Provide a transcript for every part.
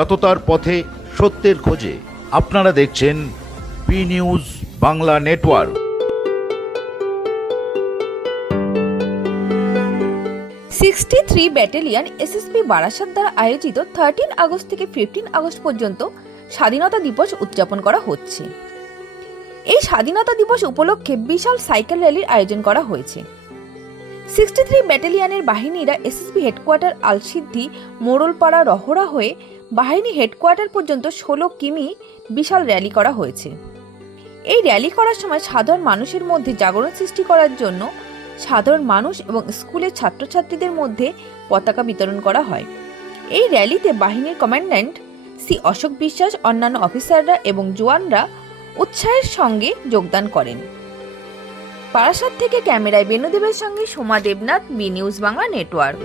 সততার পথে সত্যের খোঁজে। আপনারা দেখছেন P News Bangla Network. Sixty three SSP Barasat দ্বারা আয়োজিত থার্টিন আগস্ট থেকে ফিফটিন আগস্ট পর্যন্ত স্বাধীনতা দিবস উদযাপন করা হচ্ছে। এই স্বাধীনতা দিবস উপলক্ষে বিশাল সাইকেল র্যালির আয়োজন করা হয়েছে। সিক্সটি থ্রি ব্যাটালিয়নের বাহিনীরা এসএসবি হেডকোয়ার্টার আলসিদ্ধি মোড়লপাড়া রহরা হয়ে বাহিনী হেডকোয়ার্টার পর্যন্ত ষোলো কিমি বিশাল র্যালি করা হয়েছে। এই র্যালি করার সময় সাধারণ মানুষের মধ্যে জাগরণ সৃষ্টি করার জন্য সাধারণ মানুষ এবং স্কুলের ছাত্রছাত্রীদের মধ্যে পতাকা বিতরণ করা হয়। এই র্যালিতে বাহিনীর কমান্ড্যান্ট সি অশোক বিশ্বাস, অন্যান্য অফিসাররা এবং জোয়ানরা উৎসাহের সঙ্গে যোগদান করেন। পারাসাত থেকে ক্যামেরায় বেনুদেবের সঙ্গে Soma Debnath B News Bangla Network.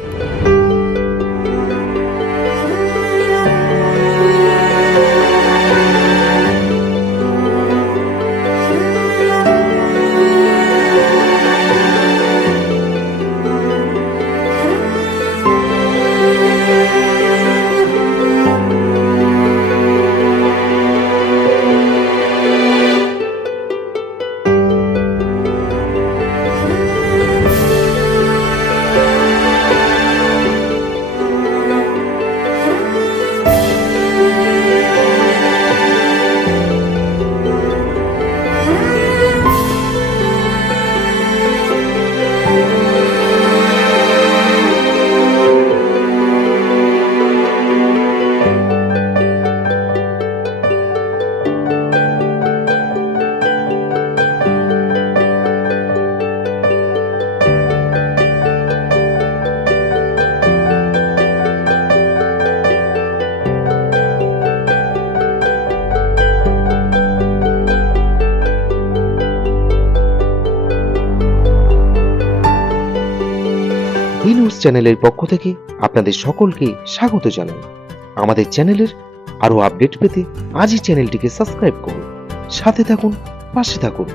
B News চ্যানেলের পক্ষ থেকে আপনাদের সকলকে স্বাগত জানাই। আমাদের চ্যানেলের আরও আপডেট পেতে আজই চ্যানেলটিকে সাবস্ক্রাইব করুন। সাথে থাকুন, পাশে থাকুন।